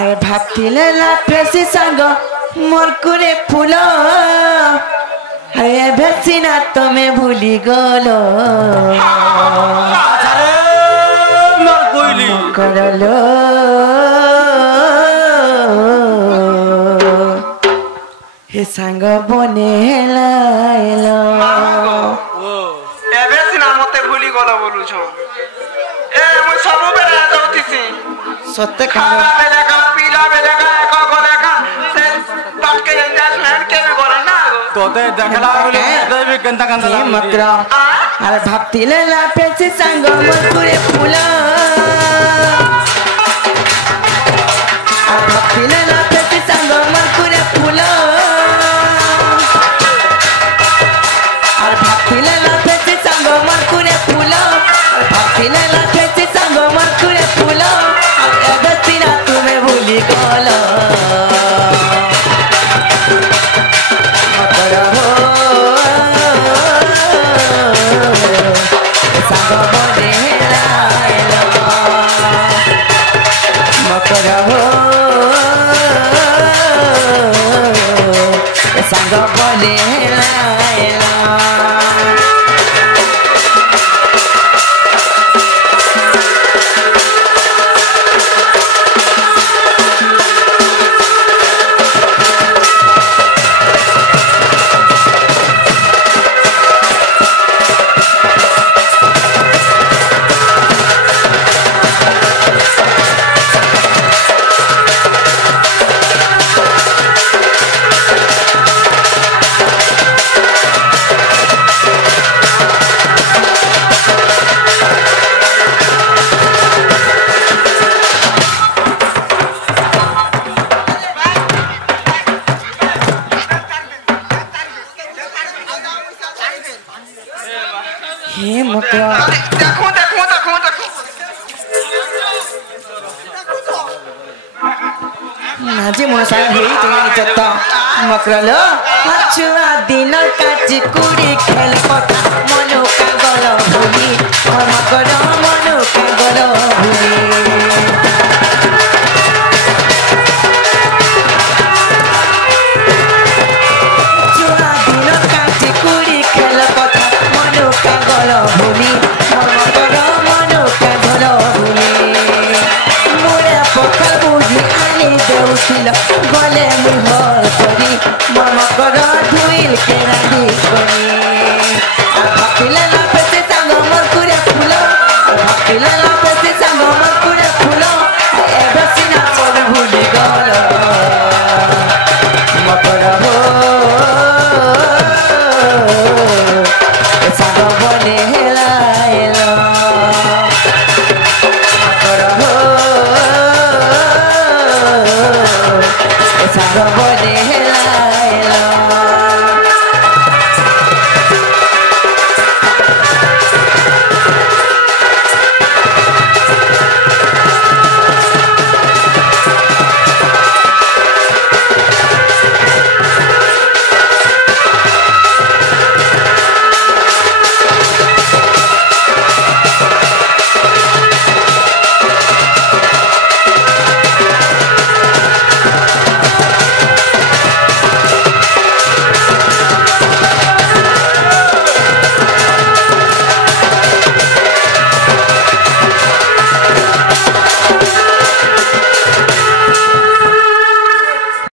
আরে ভাবছিলে লাফেছি সাঙ্গ মোর কুরে ফুল আরে ভেসি না তুমি ভুলি গল করলো হে সাঙ্গ বনে হেলাইলো এবে সিনা মতে ভুলি গল বলুছ এ মই সব বেলা যাউতিছি সত্য খাওয়া বেলা কা পিলা বেলা কা এক গলে কা সে পাটকে এনজাজমেন্ট কেবে করে না তোতে দেখলা হইলো দেবি কেনতা কেনতা মাত্র আর ভাবছিলে লাফেছি সাঙ্গ মোর কুরে ফুল আর ভাবছিলে লাফেছি সাঙ্গ মোর কুরে ফুল আর ভাবছিলে লাফেছি সাঙ্গ মোর কুরে ফুল আর ভাবছিলে লাফেছি সাঙ্গ মোর কুরে ফুল আর এবে সিনা তুমি ভুলি গল সাঙ্গ বনে হেলাইলো মকর সাঙ্গ বনে হেলাইলো হে মকর দেখো দেখো দেখো দেখো নাজি মনসা হেই তুমি চত্ত মকরল ছুয়া দিন কাচি কুড়ি খেল কথা মনো কাগল ভুলি মকর মনো কাগল ভুলি ছুয়া দিন কাচি কুড়ি খেল কথা মনো কাগল ভুলি মকর মনো কাগল ভুলি মোরে পকাল বুঝি আনি দেউছিল গলে মুহর করি মকর ধুইল কেরানি